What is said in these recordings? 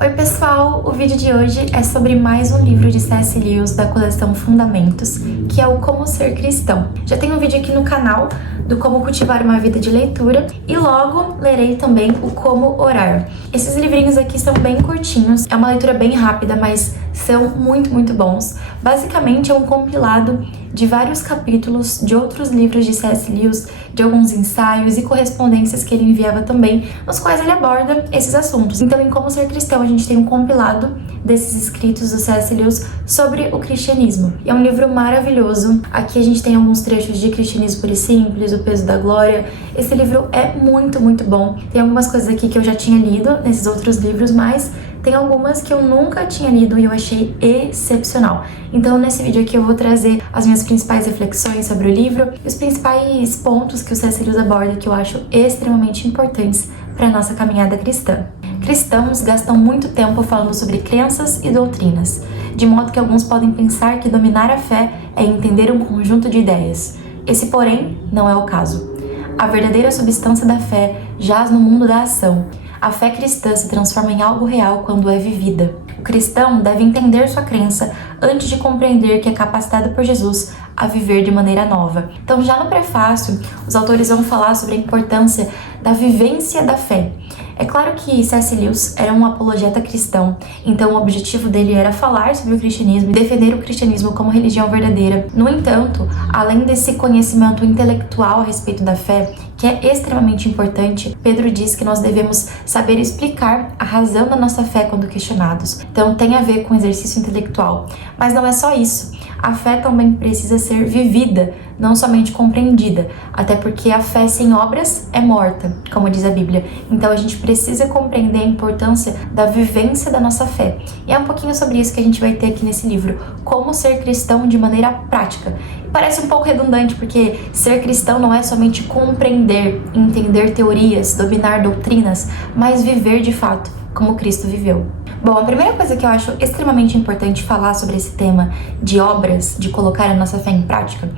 Oi pessoal, o vídeo de hoje é sobre mais um livro de C.S. Lewis da coleção Fundamentos, que é o Como Ser Cristão. Já tem um vídeo aqui no canal do Como Cultivar uma Vida de Leitura e logo lerei também o Como Orar. Esses livrinhos aqui são bem curtinhos, é uma leitura bem rápida, mas são muito bons. Basicamente é um compilado de vários capítulos de outros livros de C.S. Lewis, de alguns ensaios e correspondências que ele enviava também, nos quais ele aborda esses assuntos. Então, em Como Ser Cristão, a gente tem um compilado desses escritos do C.S. Lewis sobre o cristianismo. E é um livro maravilhoso. Aqui a gente tem alguns trechos de Cristianismo Puro e Simples, O Peso da Glória. Esse livro é muito bom. Tem algumas coisas aqui que eu já tinha lido nesses outros livros, mas tem algumas que eu nunca tinha lido e eu achei excepcional. Então, nesse vídeo aqui eu vou trazer as minhas principais reflexões sobre o livro e os principais pontos que o C.S. Lewis aborda que eu acho extremamente importantes para a nossa caminhada cristã. Cristãos gastam muito tempo falando sobre crenças e doutrinas, de modo que alguns podem pensar que dominar a fé é entender um conjunto de ideias. Esse, porém, não é o caso. A verdadeira substância da fé jaz no mundo da ação. A fé cristã se transforma em algo real quando é vivida. O cristão deve entender sua crença antes de compreender que é capacitado por Jesus a viver de maneira nova. Então, já no prefácio, os autores vão falar sobre a importância da vivência da fé. É claro que C.S. Lewis era um apologeta cristão, então o objetivo dele era falar sobre o cristianismo e defender o cristianismo como religião verdadeira. No entanto, além desse conhecimento intelectual a respeito da fé, que é extremamente importante, Pedro diz que nós devemos saber explicar a razão da nossa fé quando questionados. Então tem a ver com exercício intelectual. Mas não é só isso. A fé também precisa ser vivida, não somente compreendida, até porque a fé sem obras é morta, como diz a Bíblia. Então a gente precisa compreender a importância da vivência da nossa fé. E é um pouquinho sobre isso que a gente vai ter aqui nesse livro, Como Ser Cristão de Maneira Prática. E parece um pouco redundante, porque ser cristão não é somente compreender, entender teorias, dominar doutrinas, mas viver de fato, como Cristo viveu. Bom, a primeira coisa que eu acho extremamente importante falar sobre esse tema de obras, de colocar a nossa fé em prática,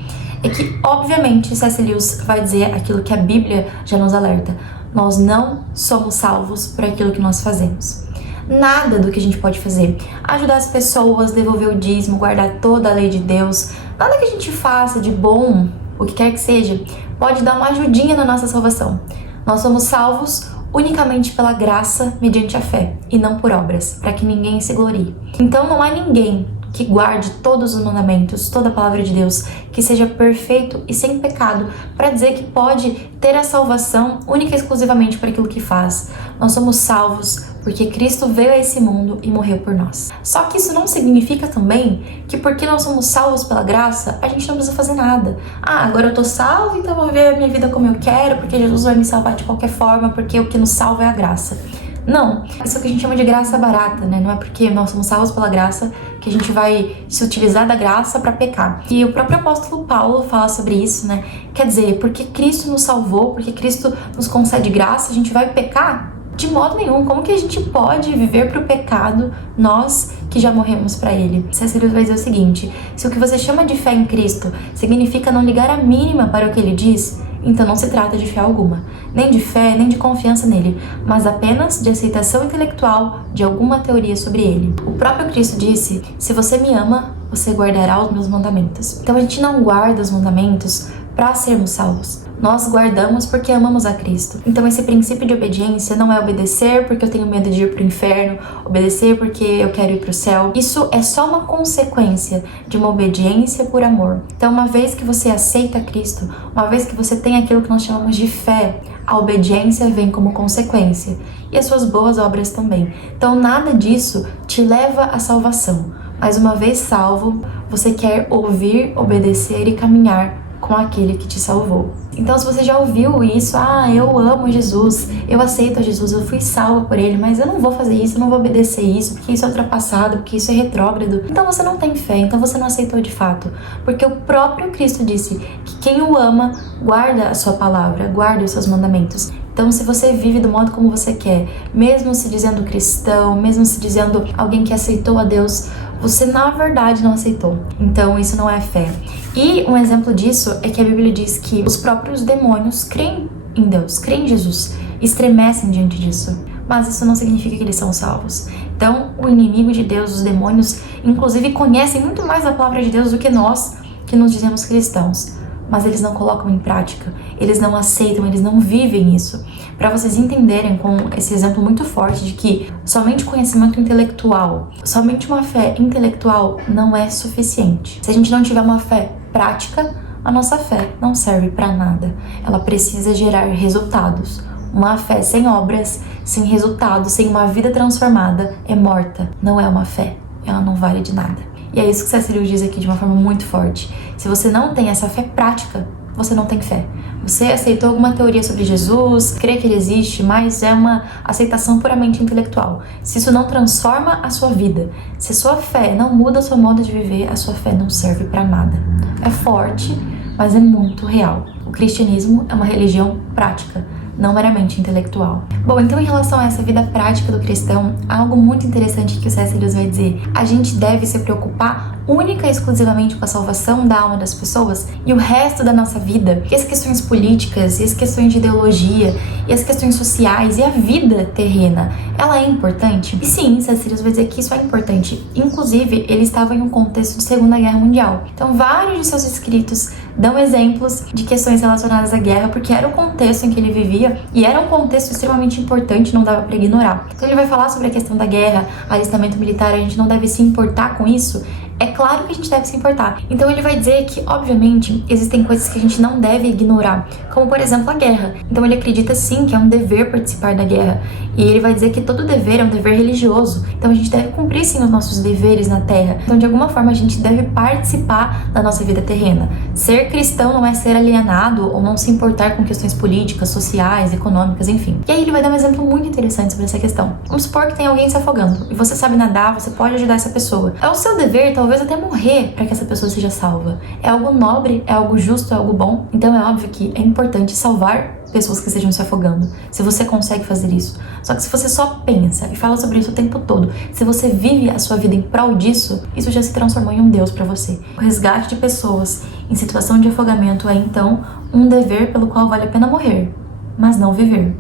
é que, obviamente, C.S. Lewis vai dizer aquilo que a Bíblia já nos alerta. Nós não somos salvos por aquilo que nós fazemos. Nada do que a gente pode fazer, ajudar as pessoas, devolver o dízimo, guardar toda a lei de Deus, nada que a gente faça de bom, o que quer que seja, pode dar uma ajudinha na nossa salvação. Nós somos salvos unicamente pela graça mediante a fé e não por obras, para que ninguém se glorie. Então não há ninguém que guarde todos os mandamentos, toda a palavra de Deus, que seja perfeito e sem pecado, para dizer que pode ter a salvação única e exclusivamente por aquilo que faz. Nós somos salvos porque Cristo veio a esse mundo e morreu por nós. Só que isso não significa também que porque nós somos salvos pela graça, a gente não precisa fazer nada. Ah, agora eu tô salvo, então eu vou viver a minha vida como eu quero, porque Jesus vai me salvar de qualquer forma, porque o que nos salva é a graça. Não, isso é o que a gente chama de graça barata, né? Não é porque nós somos salvos pela graça que a gente vai se utilizar da graça para pecar. E o próprio apóstolo Paulo fala sobre isso, né? Quer dizer, porque Cristo nos salvou, porque Cristo nos concede graça, a gente vai pecar? De modo nenhum. Como que a gente pode viver pro pecado, nós que já morremos para ele? C.S. Lewis vai dizer o seguinte: se o que você chama de fé em Cristo significa não ligar a mínima para o que ele diz, então não se trata de fé alguma, nem de fé, nem de confiança nele, mas apenas de aceitação intelectual de alguma teoria sobre ele. O próprio Cristo disse: se você me ama, você guardará os meus mandamentos. Então a gente não guarda os mandamentos para sermos salvos. Nós guardamos porque amamos a Cristo. Então esse princípio de obediência não é obedecer porque eu tenho medo de ir para o inferno, obedecer porque eu quero ir para o céu. Isso é só uma consequência de uma obediência por amor. Então uma vez que você aceita Cristo, uma vez que você tem aquilo que nós chamamos de fé, a obediência vem como consequência. E as suas boas obras também. Então nada disso te leva à salvação. Mas uma vez salvo, você quer ouvir, obedecer e caminhar com aquele que te salvou. Então, se você já ouviu isso, eu amo Jesus, eu aceito Jesus, eu fui salva por ele, mas eu não vou fazer isso, eu não vou obedecer isso, porque isso é ultrapassado, porque isso é retrógrado. Então você não tem fé, então você não aceitou de fato. Porque o próprio Cristo disse que quem o ama guarda a sua palavra, guarda os seus mandamentos. Então, se você vive do modo como você quer, mesmo se dizendo cristão, mesmo se dizendo alguém que aceitou a Deus, você na verdade não aceitou. Então, isso não é fé. E um exemplo disso é que a Bíblia diz que os próprios demônios creem em Deus, creem em Jesus, estremecem diante disso. mas isso não significa que eles são salvos. Então, o inimigo de Deus, os demônios, inclusive conhecem muito mais a palavra de Deus do que nós, que nos dizemos cristãos. Mas eles não colocam em prática, eles não aceitam, eles não vivem isso. Para vocês entenderem com esse exemplo muito forte de que somente conhecimento intelectual, somente uma fé intelectual não é suficiente. Se a gente não tiver uma fé prática, a nossa fé não serve para nada. Ela precisa gerar resultados. Uma fé sem obras, sem resultados, sem uma vida transformada é morta. Não é uma fé. Ela não vale de nada. E é isso que C.S. Lewis diz aqui de uma forma muito forte. Se você não tem essa fé prática, você não tem fé. Você aceitou alguma teoria sobre Jesus, crê que ele existe, mas é uma aceitação puramente intelectual. Se isso não transforma a sua vida, se a sua fé não muda o seu modo de viver, a sua fé não serve para nada. É forte, mas é muito real. O cristianismo é uma religião prática, não meramente intelectual. Bom, então em relação a essa vida prática do cristão, há algo muito interessante que o C.S. Lewis vai dizer. A gente deve se preocupar única e exclusivamente com a salvação da alma das pessoas e o resto da nossa vida, e as questões políticas, e as questões de ideologia, e as questões sociais, e a vida terrena, ela é importante? E sim, C.S. Lewis vai dizer que isso é importante. Inclusive, ele estava em um contexto de Segunda Guerra Mundial. Então, vários de seus escritos dão exemplos de questões relacionadas à guerra, porque era o contexto em que ele vivia, e era um contexto extremamente importante, não dava para ignorar. Então ele vai falar sobre a questão da guerra, alistamento militar, a gente não deve se importar com isso. É claro que a gente deve se importar. Então ele vai dizer que, obviamente, existem coisas que a gente não deve ignorar, como por exemplo a guerra. Então ele acredita sim que é um dever participar da guerra. E ele vai dizer que todo dever é um dever religioso. Então a gente deve cumprir sim os nossos deveres na terra. Então de alguma forma a gente deve participar da nossa vida terrena. Ser cristão não é ser alienado ou não se importar com questões políticas, sociais, econômicas, enfim. E aí ele vai dar um exemplo muito interessante sobre essa questão. Vamos supor que tem alguém se afogando e você sabe nadar, você pode ajudar essa pessoa. É o seu dever, talvez até morrer para que essa pessoa seja salva. É algo nobre, é algo justo, é algo bom. Então é óbvio que é importante salvar pessoas que estejam se afogando, se você consegue fazer isso. Só que se você só pensa e fala sobre isso o tempo todo, se você vive a sua vida em prol disso, isso já se transformou em um Deus para você. O resgate de pessoas em situação de afogamento é então um dever pelo qual vale a pena morrer, mas não viver.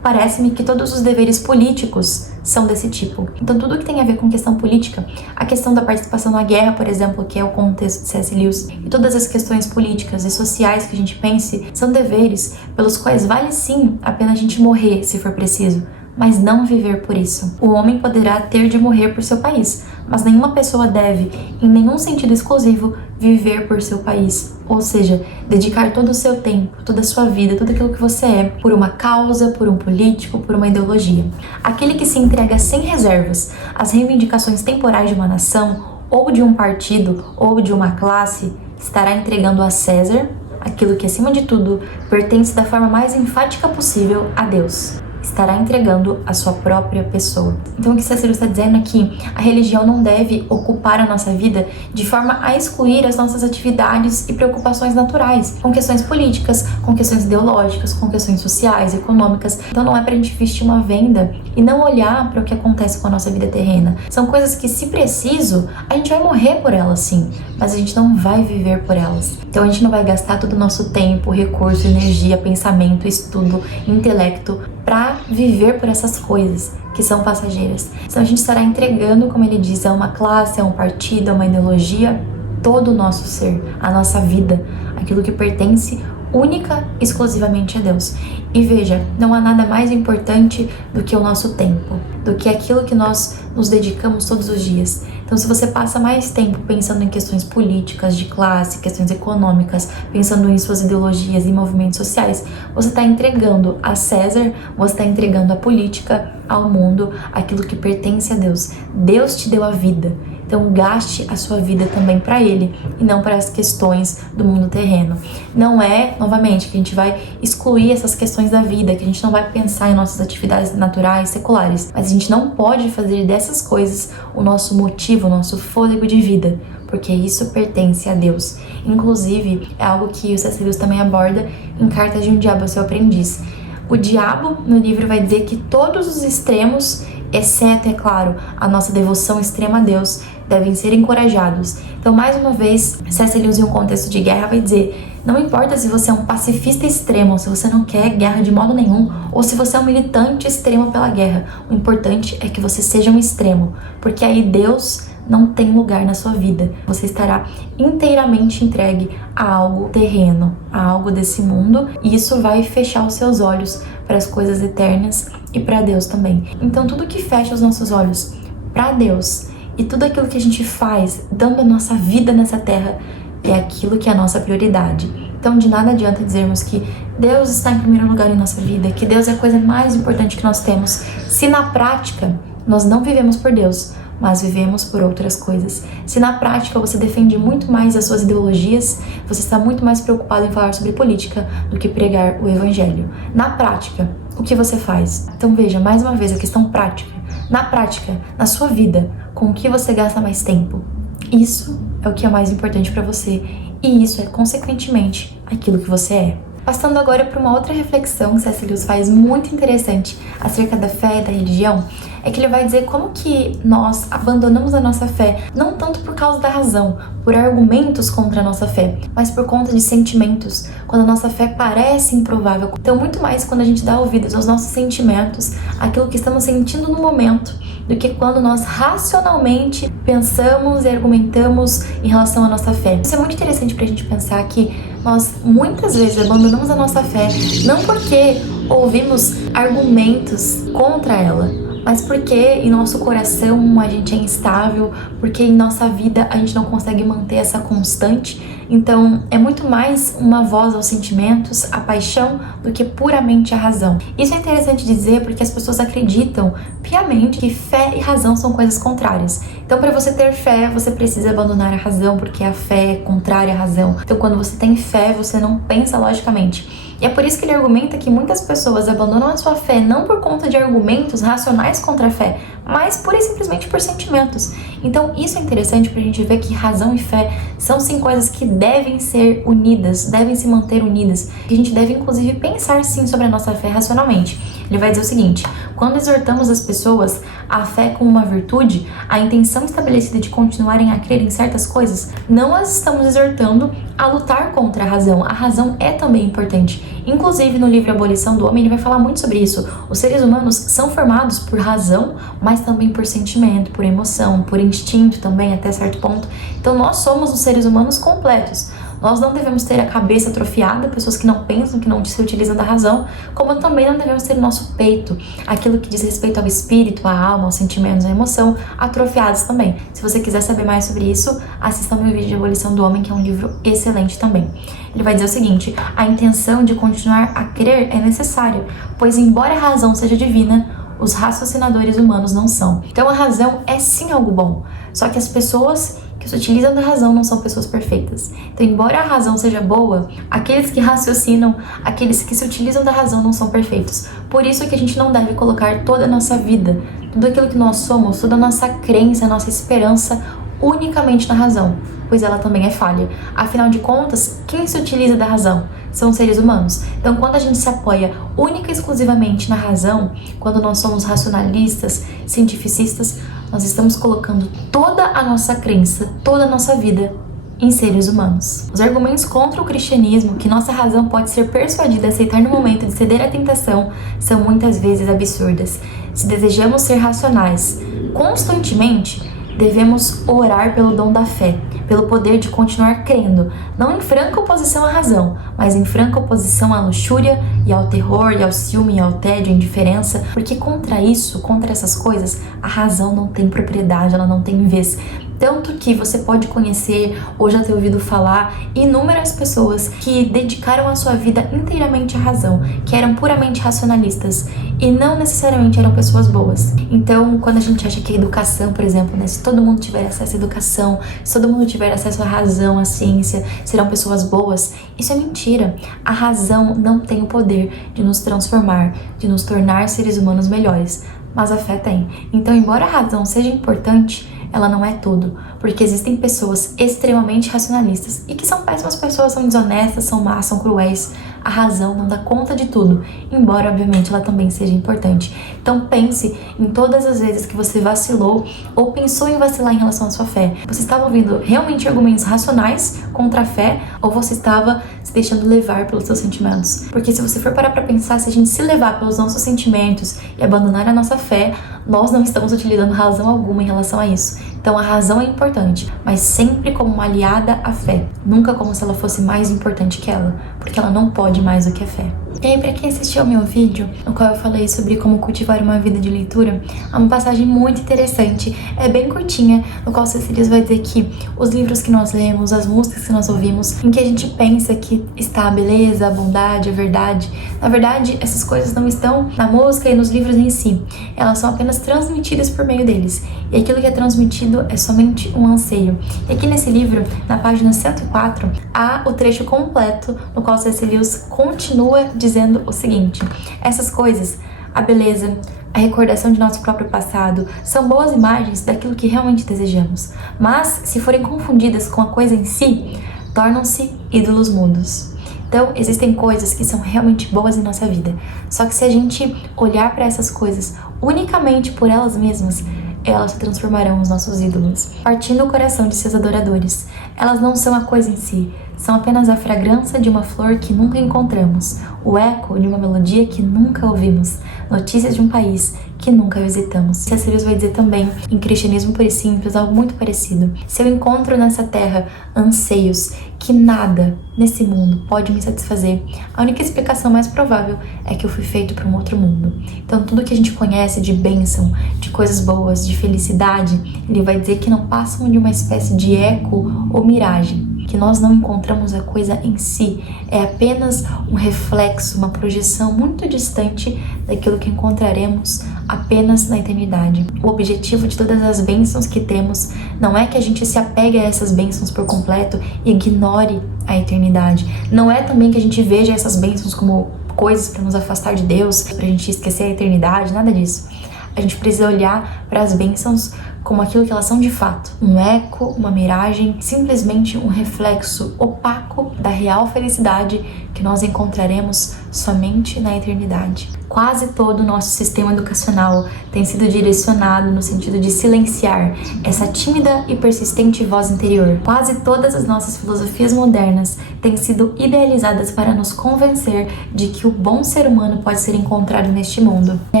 Parece-me que todos os deveres políticos são desse tipo. Então tudo que tem a ver com questão política, a questão da participação na guerra, por exemplo, que é o contexto de C.S. Lewis, e todas as questões políticas e sociais que a gente pense, são deveres pelos quais vale sim a pena a gente morrer se for preciso, mas não viver por isso. O homem poderá ter de morrer por seu país, mas nenhuma pessoa deve, em nenhum sentido exclusivo, viver por seu país. Ou seja, dedicar todo o seu tempo, toda a sua vida, tudo aquilo que você é, por uma causa, por um político, por uma ideologia. Aquele que se entrega sem reservas às reivindicações temporais de uma nação, ou de um partido, ou de uma classe, estará entregando a César aquilo que, acima de tudo, pertence da forma mais enfática possível a Deus. Estará entregando a sua própria pessoa. Então o que C.S. Lewis está dizendo é que a religião não deve ocupar a nossa vida de forma a excluir as nossas atividades e preocupações naturais, com questões políticas, com questões ideológicas, com questões sociais, econômicas. Então não é pra gente vestir uma venda e não olhar para o que acontece com a nossa vida terrena. São coisas que, se preciso, a gente vai morrer por elas sim, mas a gente não vai viver por elas. Então a gente não vai gastar todo o nosso tempo, recurso, energia, pensamento, estudo, intelecto para viver por essas coisas que são passageiras. Então a gente estará entregando, como ele diz, a uma classe, a um partido, a uma ideologia, todo o nosso ser, a nossa vida, aquilo que pertence única e exclusivamente a Deus. E veja, não há nada mais importante do que o nosso tempo, do que aquilo que nós nos dedicamos todos os dias. Então, se você passa mais tempo pensando em questões políticas, de classe, questões econômicas, pensando em suas ideologias e movimentos sociais, você está entregando a César, você está entregando a política, ao mundo, aquilo que pertence a Deus. Deus te deu a vida. Então gaste a sua vida também para Ele e não para as questões do mundo terreno. Não é, novamente, que a gente vai excluir essas questões da vida, que a gente não vai pensar em nossas atividades naturais, seculares, mas a gente não pode fazer dessas coisas o nosso motivo, o nosso fôlego de vida, porque isso pertence a Deus. Inclusive, é algo que o C.S. Lewis também aborda em Cartas de um Diabo ao Seu Aprendiz. O diabo, no livro, vai dizer que todos os extremos, exceto, é claro, a nossa devoção extrema a Deus, devem ser encorajados. Então, mais uma vez, C.S. Lewis, em um contexto de guerra, vai dizer: Não importa se você é um pacifista extremo, se você não quer guerra de modo nenhum, ou se você é um militante extremo pela guerra. O importante é que você seja um extremo, porque aí Deus não tem lugar na sua vida. Você estará inteiramente entregue a algo terreno, a algo desse mundo, e isso vai fechar os seus olhos para as coisas eternas e para Deus também. Então tudo que fecha os nossos olhos para Deus e tudo aquilo que a gente faz, dando a nossa vida nessa terra, é aquilo que é a nossa prioridade. Então de nada adianta dizermos que Deus está em primeiro lugar em nossa vida, que Deus é a coisa mais importante que nós temos, se na prática nós não vivemos por Deus, mas vivemos por outras coisas. Se na prática você defende muito mais as suas ideologias, você está muito mais preocupado em falar sobre política do que pregar o evangelho. Na prática, o que você faz? Então veja, mais uma vez, a questão prática. Na prática, na sua vida, com o que você gasta mais tempo? Isso é o que é mais importante para você, e isso é, consequentemente, aquilo que você é. Passando agora para uma outra reflexão que C.S. Lewis faz muito interessante acerca da fé e da religião, é que ele vai dizer como que nós abandonamos a nossa fé, não tanto por causa da razão, por argumentos contra a nossa fé, mas por conta de sentimentos, quando a nossa fé parece improvável. Então, muito mais quando a gente dá ouvidos aos nossos sentimentos, aquilo que estamos sentindo no momento, do que quando nós racionalmente pensamos e argumentamos em relação à nossa fé. Isso é muito interessante pra gente pensar que nós muitas vezes abandonamos a nossa fé não porque ouvimos argumentos contra ela, mas porque em nosso coração a gente é instável, porque em nossa vida a gente não consegue manter essa constante. Então é muito mais uma voz aos sentimentos, à paixão, do que puramente a razão. Isso é interessante dizer porque as pessoas acreditam piamente que fé e razão são coisas contrárias. Então, para você ter fé, você precisa abandonar a razão, porque a fé é contrária à razão. Então, quando você tem fé, você não pensa logicamente. E é por isso que ele argumenta que muitas pessoas abandonam a sua fé não por conta de argumentos racionais contra a fé, mas pura e simplesmente por sentimentos. Então isso é interessante pra gente ver que razão e fé são sim coisas que devem ser unidas, devem se manter unidas. E a gente deve inclusive pensar sim sobre a nossa fé racionalmente. Ele vai dizer o seguinte: quando exortamos as pessoas à fé como uma virtude, a intenção estabelecida de continuarem a crer em certas coisas, não as estamos exortando a lutar contra a razão. A razão é também importante. Inclusive no livro Abolição do Homem ele vai falar muito sobre isso. Os seres humanos são formados por razão, mas também por sentimento, por emoção, por instinto também até certo ponto. Então nós somos os seres humanos completos. Nós não devemos ter a cabeça atrofiada, pessoas que não pensam, que não se utilizam da razão, como também não devemos ter o nosso peito, aquilo que diz respeito ao espírito, à alma, aos sentimentos, à emoção, atrofiados também. Se você quiser saber mais sobre isso, assista ao meu vídeo de Abolição do Homem, que é um livro excelente também. Ele vai dizer o seguinte: a intenção de continuar a crer é necessária, pois embora a razão seja divina, os raciocinadores humanos não são. Então a razão é sim algo bom, só que as pessoas que se utilizam da razão não são pessoas perfeitas. Então, embora a razão seja boa, aqueles que raciocinam, aqueles que se utilizam da razão não são perfeitos. Por isso que a gente não deve colocar toda a nossa vida, tudo aquilo que nós somos, toda a nossa crença, a nossa esperança unicamente na razão, pois ela também é falha. Afinal de contas, quem se utiliza da razão? São seres humanos. Então, quando a gente se apoia única e exclusivamente na razão, quando nós somos racionalistas, cientificistas, nós estamos colocando toda a nossa crença, toda a nossa vida em seres humanos. Os argumentos contra o cristianismo, que nossa razão pode ser persuadida a aceitar no momento de ceder à tentação, são muitas vezes absurdas. Se desejamos ser racionais constantemente, devemos orar pelo dom da fé, pelo poder de continuar crendo, não em franca oposição à razão, mas em franca oposição à luxúria e ao terror e ao ciúme e ao tédio, à indiferença, porque contra isso, contra essas coisas, a razão não tem propriedade, ela não tem vez. Tanto que você pode conhecer ou já ter ouvido falar inúmeras pessoas que dedicaram a sua vida inteiramente à razão, que eram puramente racionalistas e não necessariamente eram pessoas boas. Então, quando a gente acha que a educação, por exemplo, né, se todo mundo tiver acesso à educação, se todo mundo tiver acesso à razão, à ciência, serão pessoas boas, isso é mentira. A razão não tem o poder de nos transformar, de nos tornar seres humanos melhores, mas a fé tem. Então, embora a razão seja importante, ela não é tudo, porque existem pessoas extremamente racionalistas e que são péssimas pessoas, são desonestas, são más, são cruéis. a razão não dá conta de tudo, embora obviamente ela também seja importante. Então pense em todas as vezes que você vacilou ou pensou em vacilar em relação à sua fé. Você estava ouvindo realmente argumentos racionais contra a fé ou você estava se deixando levar pelos seus sentimentos? Porque se você for parar pra pensar, se a gente se levar pelos nossos sentimentos e abandonar a nossa fé, nós não estamos utilizando razão alguma em relação a isso. Então a razão é importante, mas sempre como uma aliada à fé, nunca como se ela fosse mais importante que ela, porque ela não pode mais do que a fé. E aí, pra quem assistiu ao meu vídeo, no qual eu falei sobre como cultivar uma vida de leitura, há uma passagem muito interessante, é bem curtinha, no qual C.S. Lewis vai dizer que os livros que nós lemos, as músicas que nós ouvimos, em que a gente pensa que está a beleza, a bondade, a verdade, na verdade, essas coisas não estão na música e nos livros em si, elas são apenas transmitidas por meio deles, e aquilo que é transmitido é somente um anseio. E aqui nesse livro, na página 104, há o trecho completo no qual C.S. Lewis continua dizendo o seguinte: essas coisas, a beleza, a recordação de nosso próprio passado, são boas imagens daquilo que realmente desejamos, mas se forem confundidas com a coisa em si, tornam-se ídolos mudos. Então, existem coisas que são realmente boas em nossa vida, só que se a gente olhar para essas coisas unicamente por elas mesmas, elas se transformarão nos nossos ídolos, partindo o coração de seus adoradores. Elas não são a coisa em si, são apenas a fragrância de uma flor que nunca encontramos, o eco de uma melodia que nunca ouvimos, notícias de um país que nunca visitamos. C.S. Lewis vai dizer também, em Cristianismo Puro e Simples, algo muito parecido. Se eu encontro nessa terra anseios que nada nesse mundo pode me satisfazer, a única explicação mais provável é que eu fui feito para um outro mundo. Então tudo que a gente conhece de bênção, de coisas boas, de felicidade, ele vai dizer que não passam de uma espécie de eco ou miragem, que nós não encontramos a coisa em si, é apenas um reflexo, uma projeção muito distante daquilo que encontraremos apenas na eternidade. O objetivo de todas as bênçãos que temos não é que a gente se apegue a essas bênçãos por completo e ignore a eternidade. Não é também que a gente veja essas bênçãos como coisas para nos afastar de Deus, para a gente esquecer a eternidade, nada disso. A gente precisa olhar para as bênçãos como aquilo que elas são de fato, um eco, uma miragem, simplesmente um reflexo opaco da real felicidade que nós encontraremos somente na eternidade. Quase todo o nosso sistema educacional tem sido direcionado no sentido de silenciar essa tímida e persistente voz interior. Quase todas as nossas filosofias modernas têm sido idealizadas para nos convencer de que o bom ser humano pode ser encontrado neste mundo. É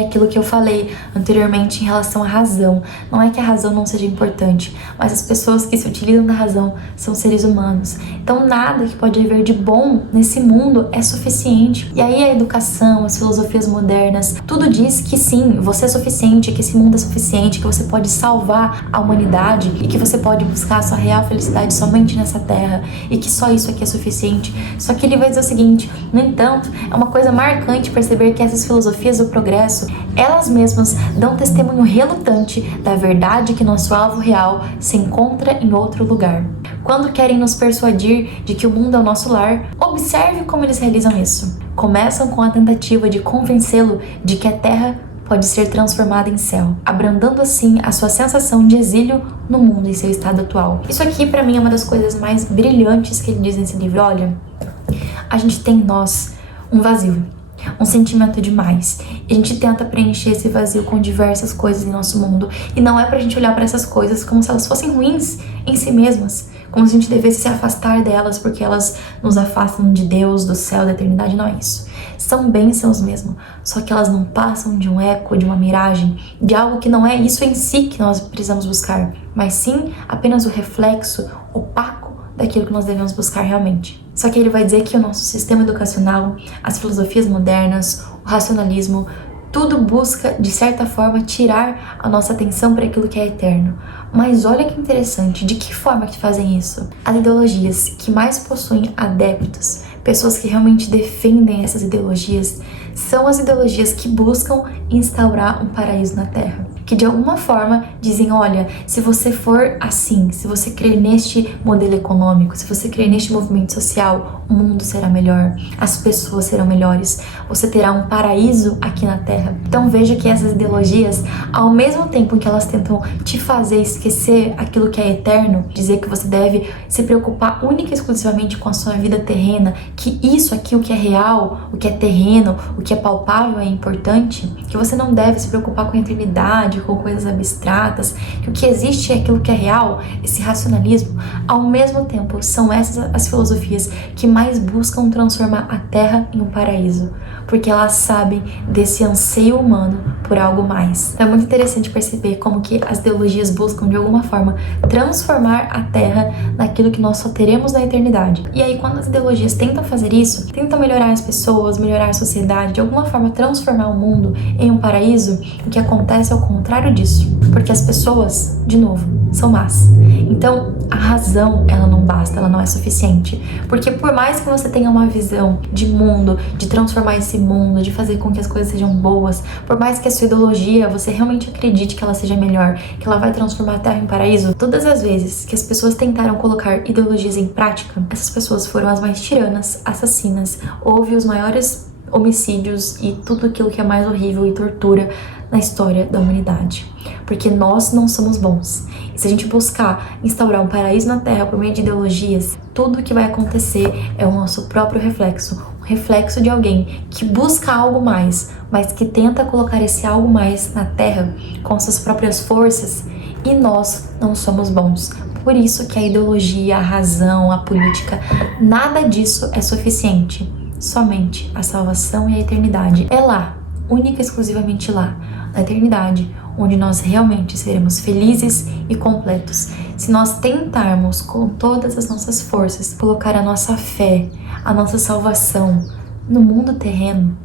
aquilo que eu falei anteriormente em relação à razão. Não é que a razão não seja importante, mas as pessoas que se utilizam da razão são seres humanos. Então nada que pode haver de bom nesse mundo é suficiente. E aí a educação, as filosofias modernas, tudo diz que sim, você é suficiente, que esse mundo é suficiente, que você pode salvar a humanidade e que você pode buscar a sua real felicidade somente nessa terra e que só isso aqui é suficiente. Só que ele vai dizer o seguinte: no entanto, é uma coisa marcante perceber que essas filosofias do progresso, elas mesmas dão testemunho relutante da verdade que nosso alvo real se encontra em outro lugar. Quando querem nos persuadir de que o mundo é o nosso lar, observe como eles realizam isso. Começam com a tentativa de convencê-lo de que a terra pode ser transformada em céu, abrandando assim a sua sensação de exílio no mundo em seu estado atual. Isso aqui pra mim é uma das coisas mais brilhantes que ele diz nesse livro. Olha, a gente tem em nós um vazio, um sentimento demais. E a gente tenta preencher esse vazio com diversas coisas em nosso mundo. E não é pra gente olhar pra essas coisas como se elas fossem ruins em si mesmas, como se a gente devesse se afastar delas porque elas nos afastam de Deus, do céu, da eternidade. Não é isso. São bênçãos mesmo, só que elas não passam de um eco, de uma miragem, de algo que não é isso em si que nós precisamos buscar, mas sim apenas o reflexo opaco daquilo que nós devemos buscar realmente. Só que ele vai dizer que o nosso sistema educacional, as filosofias modernas, o racionalismo, tudo busca, de certa forma, tirar a nossa atenção para aquilo que é eterno. Mas olha que interessante, de que forma que fazem isso? As ideologias que mais possuem adeptos, pessoas que realmente defendem essas ideologias, são as ideologias que buscam instaurar um paraíso na Terra. que de alguma forma dizem, olha, se você for assim, se você crer neste modelo econômico, se você crer neste movimento social, o mundo será melhor, as pessoas serão melhores, você terá um paraíso aqui na Terra. Então veja que essas ideologias, ao mesmo tempo que elas tentam te fazer esquecer aquilo que é eterno, dizer que você deve se preocupar única e exclusivamente com a sua vida terrena, que isso aqui, o que é real, o que é terreno, o que é palpável é importante, que você não deve se preocupar com a eternidade, com coisas abstratas, que o que existe é aquilo que é real, esse racionalismo, ao mesmo tempo são essas as filosofias que mais buscam transformar a Terra em um paraíso, porque elas sabem desse anseio humano por algo mais. Então é muito interessante perceber como que as ideologias buscam de alguma forma transformar a Terra naquilo que nós só teremos na eternidade. E aí quando as ideologias tentam fazer isso, tentam melhorar as pessoas, melhorar a sociedade, de alguma forma transformar o mundo em um paraíso, o que acontece é o contrário disso, porque as pessoas, de novo, são más. Então a razão, ela não basta, ela não é suficiente, porque por mais que você tenha uma visão de mundo, de transformar esse mundo, de fazer com que as coisas sejam boas, por mais que a sua ideologia, você realmente acredite que ela seja melhor, que ela vai transformar a Terra em paraíso, todas as vezes que as pessoas tentaram colocar ideologias em prática, essas pessoas foram as mais tiranas, assassinas, houve os maiores homicídios e tudo aquilo que é mais horrível e tortura na história da humanidade. Porque nós não somos bons. E se a gente buscar instaurar um paraíso na Terra por meio de ideologias, tudo o que vai acontecer é o nosso próprio reflexo. Um reflexo de alguém que busca algo mais, mas que tenta colocar esse algo mais na Terra com suas próprias forças, e nós não somos bons. Por isso que a ideologia, a razão, a política, nada disso é suficiente. Somente a salvação e a eternidade. É lá, única e exclusivamente lá, na eternidade, onde nós realmente seremos felizes e completos. Se nós tentarmos com todas as nossas forças colocar a nossa fé, a nossa salvação no mundo terreno,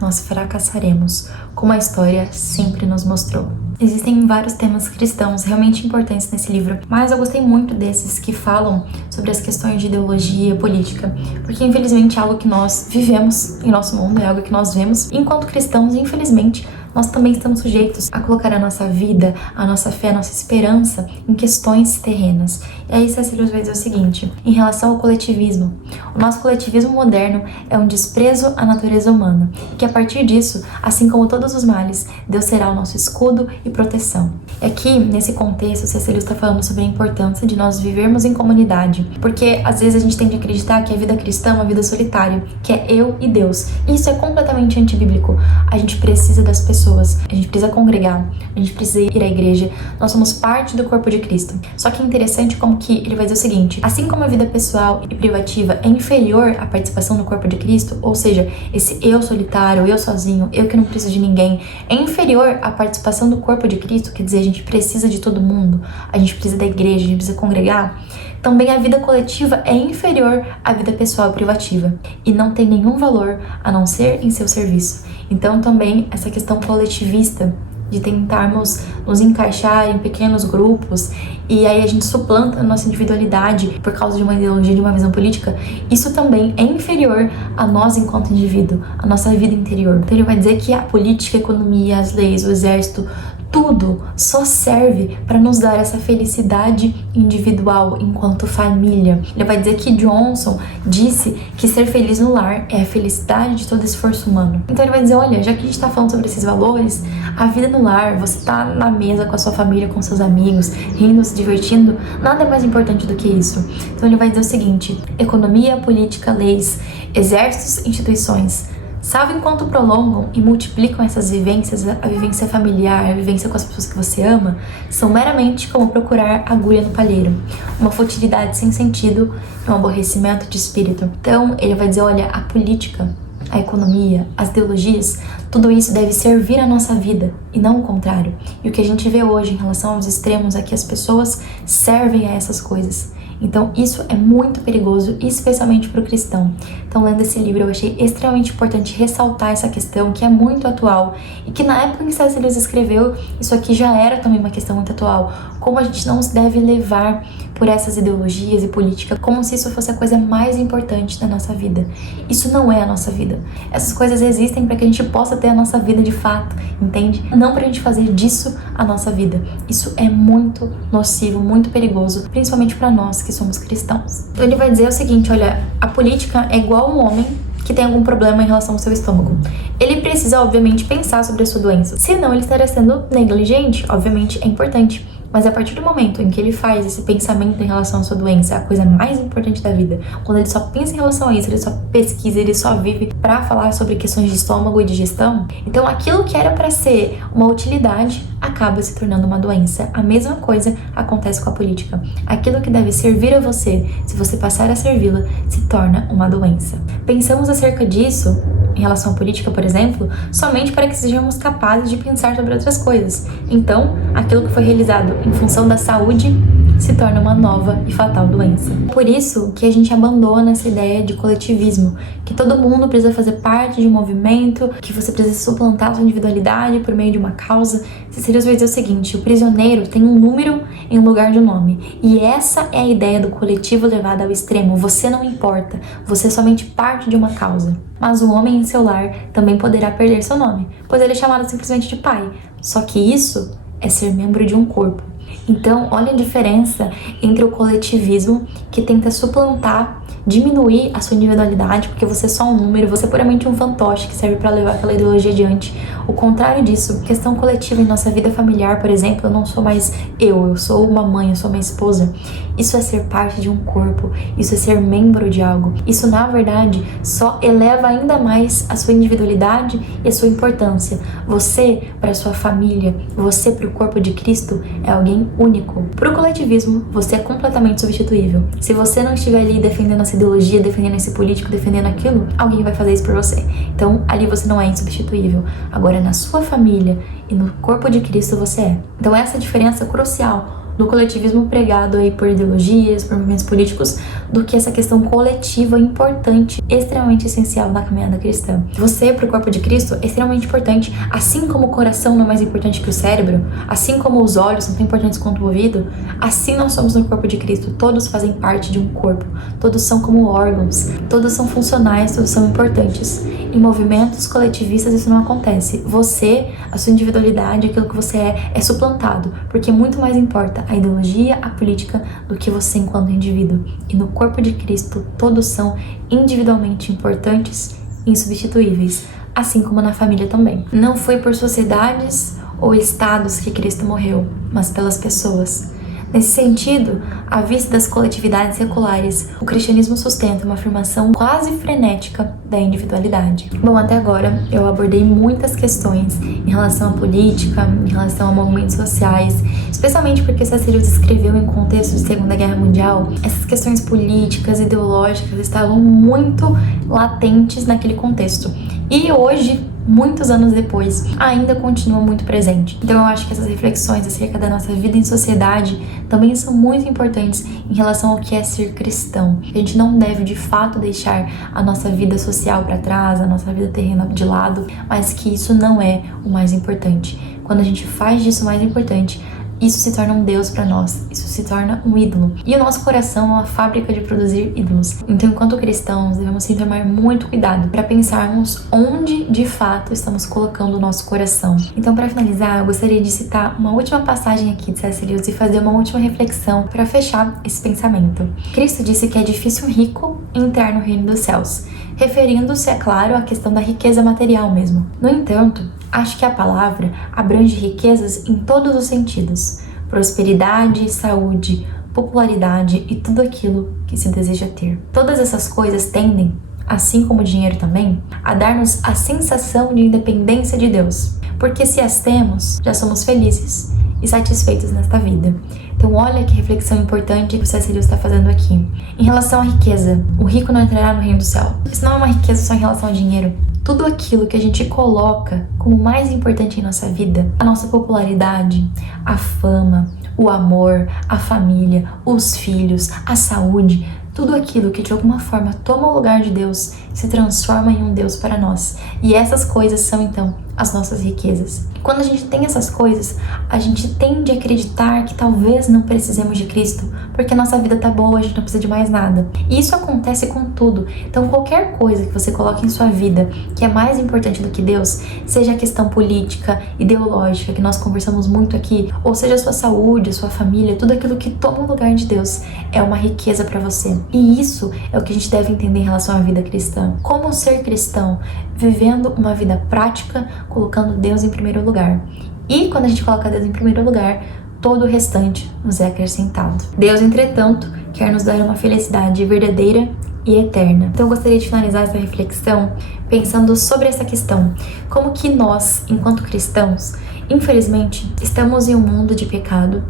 nós fracassaremos, como a história sempre nos mostrou. Existem vários temas cristãos realmente importantes nesse livro, mas eu gostei muito desses que falam sobre as questões de ideologia política, porque infelizmente é algo que nós vivemos em nosso mundo, é algo que nós vemos. E enquanto cristãos, infelizmente, nós também estamos sujeitos a colocar a nossa vida, a nossa fé, a nossa esperança em questões terrenas. E aí C.S. Lewis vai dizer o seguinte, em relação ao coletivismo: o nosso coletivismo moderno é um desprezo à natureza humana, e que a partir disso, assim como todos os males, Deus será o nosso escudo e proteção. E aqui, nesse contexto, C.S. Lewis está falando sobre a importância de nós vivermos em comunidade, porque às vezes a gente tem que acreditar que a vida cristã é uma vida solitária, que é eu e Deus. Isso é completamente antibíblico. A gente precisa das pessoas, a gente precisa congregar, a gente precisa ir à igreja, nós somos parte do corpo de Cristo. Só que é interessante como que ele vai dizer o seguinte: assim como a vida pessoal e privativa é inferior à participação no corpo de Cristo, ou seja, esse eu solitário, eu sozinho, eu que não preciso de ninguém, é inferior à participação do corpo de Cristo, quer dizer, a gente precisa de todo mundo, a gente precisa da igreja, a gente precisa congregar, também a vida coletiva é inferior à vida pessoal e privativa e não tem nenhum valor a não ser em seu serviço. Então também essa questão coletivista de tentarmos nos encaixar em pequenos grupos e aí a gente suplanta a nossa individualidade por causa de uma ideologia, de uma visão política, isso também é inferior a nós enquanto indivíduo, a nossa vida interior. Então ele vai dizer que a política, a economia, as leis, o exército, tudo só serve para nos dar essa felicidade individual enquanto família. Ele vai dizer que Johnson disse que ser feliz no lar é a felicidade de todo esforço humano. Então ele vai dizer, olha, já que a gente está falando sobre esses valores, a vida no lar, você tá na mesa com a sua família, com seus amigos, rindo, se divertindo, nada é mais importante do que isso. Então ele vai dizer o seguinte: economia, política, leis, exércitos, instituições, salvo enquanto prolongam e multiplicam essas vivências, a vivência familiar, a vivência com as pessoas que você ama, são meramente como procurar agulha no palheiro, uma futilidade sem sentido e um aborrecimento de espírito. Então ele vai dizer, olha, a política, a economia, as ideologias, tudo isso deve servir à nossa vida e não o contrário. E o que a gente vê hoje em relação aos extremos é que as pessoas servem a essas coisas. Então isso é muito perigoso, especialmente para o cristão. Então lendo esse livro eu achei extremamente importante ressaltar essa questão que é muito atual e que na época em que C.S. Lewis escreveu, isso aqui já era também uma questão muito atual. Como a gente não se deve levar por essas ideologias e política como se isso fosse a coisa mais importante da nossa vida. Isso não é a nossa vida. Essas coisas existem para que a gente possa ter a nossa vida de fato, entende? Não pra gente fazer disso a nossa vida. Isso é muito nocivo, muito perigoso, principalmente pra nós que somos cristãos. Então ele vai dizer o seguinte, olha, a política é igual um homem que tem algum problema em relação ao seu estômago. Ele precisa, obviamente, pensar sobre a sua doença. Senão ele estaria sendo negligente, obviamente é importante. Mas a partir do momento em que ele faz esse pensamento em relação à sua doença, a coisa mais importante da vida, quando ele só pensa em relação a isso, ele só pesquisa, ele só vive pra falar sobre questões de estômago e digestão, então aquilo que era pra ser uma utilidade acaba se tornando uma doença. A mesma coisa acontece com a política. Aquilo que deve servir a você, se você passar a servi-la, se torna uma doença. Pensamos acerca disso, em relação à política, por exemplo, somente para que sejamos capazes de pensar sobre outras coisas. Então, aquilo que foi realizado em função da saúde se torna uma nova e fatal doença. Por isso que a gente abandona essa ideia de coletivismo, que todo mundo precisa fazer parte de um movimento, que você precisa suplantar a sua individualidade por meio de uma causa. Cecílius vai dizer o seguinte, o prisioneiro tem um número em lugar de um nome. E essa é a ideia do coletivo levada ao extremo. Você não importa, você é somente parte de uma causa. Mas o homem em seu lar também poderá perder seu nome, pois ele é chamado simplesmente de pai. Só que isso é ser membro de um corpo. Então, olha a diferença entre o coletivismo, que tenta suplantar, diminuir a sua individualidade, porque você é só um número, você é puramente um fantoche que serve para levar aquela ideologia adiante. O contrário disso, questão coletiva em nossa vida familiar, por exemplo, eu não sou mais eu sou uma mãe, eu sou uma esposa. Isso é ser parte de um corpo, isso é ser membro de algo. Isso, na verdade, só eleva ainda mais a sua individualidade e a sua importância. Você, para sua família, você para o corpo de Cristo, é alguém único. Para o coletivismo, você é completamente substituível. Se você não estiver ali defendendo essa ideologia, defendendo esse político, defendendo aquilo, alguém vai fazer isso por você. Então, ali você não é insubstituível. Agora, na sua família e no corpo de Cristo, você é. Então, essa diferença crucial do coletivismo pregado aí por ideologias, por movimentos políticos, do que essa questão coletiva importante, extremamente essencial na caminhada cristã. Você, para o corpo de Cristo, é extremamente importante, assim como o coração não é mais importante que o cérebro, assim como os olhos são tão importantes quanto o ouvido, assim nós somos no corpo de Cristo. Todos fazem parte de um corpo, todos são como órgãos, todos são funcionais, todos são importantes. Em movimentos coletivistas isso não acontece. Você, a sua individualidade, aquilo que você é suplantado, porque muito mais importa a ideologia, a política, do que você enquanto indivíduo. E no corpo de Cristo, todos são individualmente importantes e insubstituíveis, assim como na família também. Não foi por sociedades ou estados que Cristo morreu, mas pelas pessoas. Nesse sentido, à vista das coletividades seculares, o cristianismo sustenta uma afirmação quase frenética da individualidade. Bom, até agora eu abordei muitas questões em relação à política, em relação a movimentos sociais, especialmente porque Cecílius escreveu em contexto de Segunda Guerra Mundial. Essas questões políticas, ideológicas estavam muito latentes naquele contexto. E hoje, muitos anos depois, ainda continua muito presente. Então eu acho que essas reflexões acerca da nossa vida em sociedade também são muito importantes em relação ao que é ser cristão. A gente não deve de fato deixar a nossa vida social para trás, a nossa vida terrena de lado, mas que isso não é o mais importante. Quando a gente faz disso o mais importante, isso se torna um Deus para nós, isso se torna um ídolo. E o nosso coração é uma fábrica de produzir ídolos. Então, enquanto cristãos, devemos sim tomar muito cuidado para pensarmos onde de fato estamos colocando o nosso coração. Então, para finalizar, eu gostaria de citar uma última passagem aqui de C.S. Lewis e fazer uma última reflexão para fechar esse pensamento. Cristo disse que é difícil um rico entrar no reino dos céus, referindo-se, é claro, à questão da riqueza material mesmo. No entanto, acho que a palavra abrange riquezas em todos os sentidos: prosperidade, saúde, popularidade e tudo aquilo que se deseja ter. Todas essas coisas tendem, assim como o dinheiro também, a dar-nos a sensação de independência de Deus, porque se as temos, já somos felizes e satisfeitos nesta vida. Então olha que reflexão importante que o C.S. Lewis está fazendo aqui. Em relação à riqueza, o rico não entrará no reino do céu. Isso não é uma riqueza só em relação ao dinheiro. Tudo aquilo que a gente coloca como mais importante em nossa vida, a nossa popularidade, a fama, o amor, a família, os filhos, a saúde, tudo aquilo que de alguma forma toma o lugar de Deus se transforma em um Deus para nós. E essas coisas são então as nossas riquezas. Quando a gente tem essas coisas, a gente tende a acreditar que talvez não precisemos de Cristo, porque a nossa vida tá boa, a gente não precisa de mais nada. E isso acontece com tudo. Então qualquer coisa que você coloque em sua vida que é mais importante do que Deus, seja a questão política, ideológica, que nós conversamos muito aqui, ou seja a sua saúde, a sua família, tudo aquilo que toma o lugar de Deus, é uma riqueza para você. E isso é o que a gente deve entender em relação à vida cristã. Como ser cristão? Vivendo uma vida prática, colocando Deus em primeiro lugar. E quando a gente coloca Deus em primeiro lugar, todo o restante nos é acrescentado. Deus, entretanto, quer nos dar uma felicidade verdadeira e eterna. Então eu gostaria de finalizar essa reflexão pensando sobre essa questão. Como que nós, enquanto cristãos, infelizmente, estamos em um mundo de pecado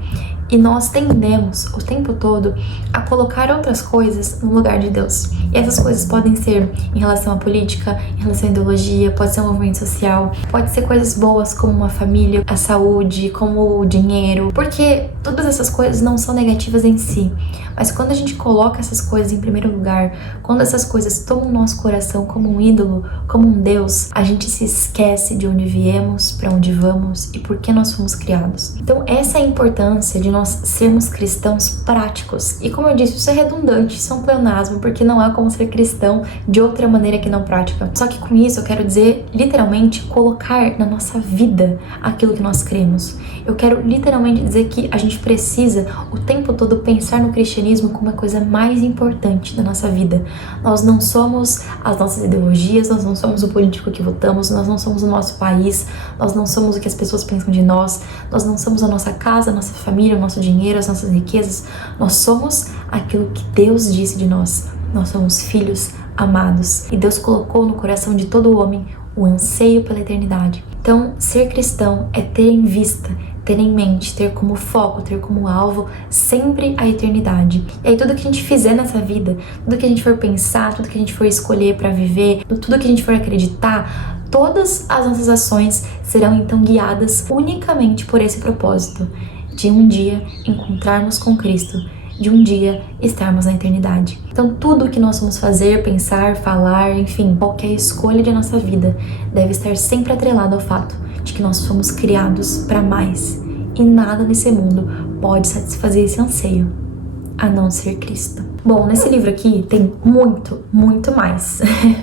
e nós tendemos o tempo todo a colocar outras coisas no lugar de Deus. E essas coisas podem ser em relação à política, em relação à ideologia, pode ser um movimento social, pode ser coisas boas como uma família, a saúde, como o dinheiro, porque todas essas coisas não são negativas em si. Mas quando a gente coloca essas coisas em primeiro lugar, quando essas coisas tomam o nosso coração como um ídolo, como um Deus, a gente se esquece de onde viemos, para onde vamos e por que nós fomos criados. Então essa é a importância de nós sermos cristãos práticos. E como eu disse, isso é redundante, isso é um pleonasmo, porque não há como ser cristão de outra maneira que não prática. Só que com isso eu quero dizer, literalmente, colocar na nossa vida aquilo que nós cremos. Eu quero literalmente dizer que a gente precisa o tempo todo pensar no cristianismo como a coisa mais importante da nossa vida. Nós não somos as nossas ideologias, nós não somos o político que votamos, nós não somos o nosso país, nós não somos o que as pessoas pensam de nós, nós não somos a nossa casa, a nossa família, o nosso dinheiro, as nossas riquezas. Nós somos aquilo que Deus disse de nós. Nós somos filhos amados. E Deus colocou no coração de todo homem o anseio pela eternidade. Então, ser cristão é ter em vista, ter em mente, ter como foco, ter como alvo sempre a eternidade. E aí tudo que a gente fizer nessa vida, tudo que a gente for pensar, tudo que a gente for escolher para viver, tudo que a gente for acreditar, todas as nossas ações serão então guiadas unicamente por esse propósito, de um dia encontrarmos com Cristo, de um dia estarmos na eternidade. Então tudo o que nós vamos fazer, pensar, falar, enfim, qualquer escolha de nossa vida deve estar sempre atrelado ao fato de que nós fomos criados para mais e nada nesse mundo pode satisfazer esse anseio, a não ser Cristo. Bom, nesse livro aqui tem muito mais.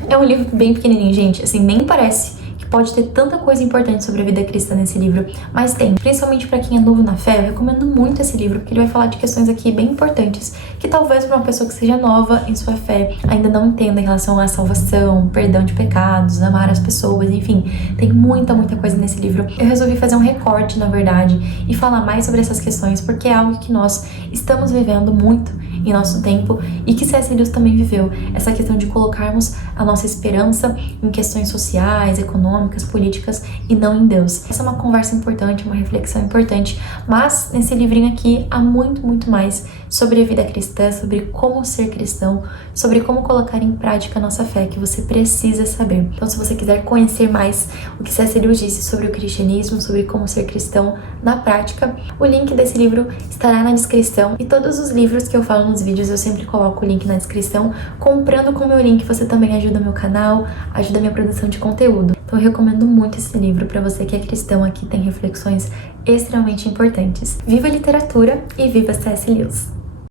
É um livro bem pequenininho, gente, assim, nem parece que pode ter tanta coisa importante sobre a vida cristã nesse livro, mas tem. Principalmente para quem é novo na fé, eu recomendo muito esse livro, porque ele vai falar de questões aqui bem importantes, que talvez para uma pessoa que seja nova em sua fé ainda não entenda em relação à salvação, perdão de pecados, amar as pessoas, enfim, tem muita coisa nesse livro. Eu resolvi fazer um recorte, na verdade, e falar mais sobre essas questões, porque é algo que nós estamos vivendo muito em nosso tempo e que C.S. Lewis também viveu, essa questão de colocarmos a nossa esperança em questões sociais, econômicas, políticas e não em Deus. Essa é uma conversa importante, uma reflexão importante, mas nesse livrinho aqui há muito mais sobre a vida cristã, sobre como ser cristão, sobre como colocar em prática a nossa fé, que você precisa saber. Então, se você quiser conhecer mais o que C.S. Lewis disse sobre o cristianismo, sobre como ser cristão na prática, o link desse livro estará na descrição, e todos os livros que eu falo nos vídeos eu sempre coloco o link na descrição. Comprando com o meu link você também ajuda meu canal, ajuda a minha produção de conteúdo. Então eu recomendo muito esse livro para você que é cristão. Aqui tem reflexões extremamente importantes. Viva a literatura e viva C.S. Lewis!